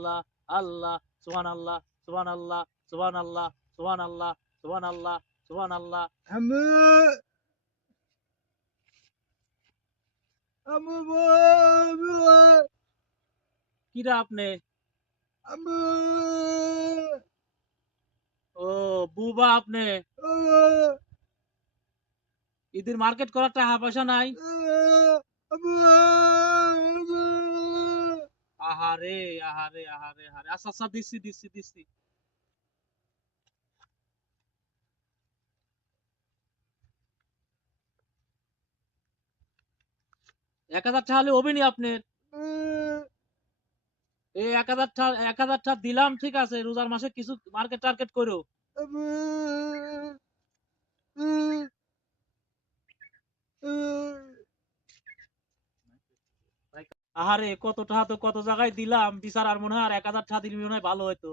আল্লাহ আল্লাহ সুবহানাল্লাহ সুবহানাল্লাহ সুবহানাল্লাহ সুবহানাল্লাহ সুবহানাল্লাহ সুবহানাল্লাহ। আম্মু আম্মু কিরা আপনি? আম্মু ও বুবা আপনি? ঈদের মার্কেট করার টাকা পয়সা নাই? আহারে আহারে আহারে আহারে। আচ্ছা আচ্ছা দিচ্ছি দিচ্ছি দিচ্ছি। 1000 টাকা হলে হবে নি আপনার? এই 1000 টাকা দিলাম, ঠিক আছে, রোজার মাসে কিছু মার্কেট টার্গেট করো। আহারে কত টাকা তো কত জায়গায় দিলাম, বিচার আর মনে হয় আর 1000 টাকা দিলে মনে হয় ভালো হতো।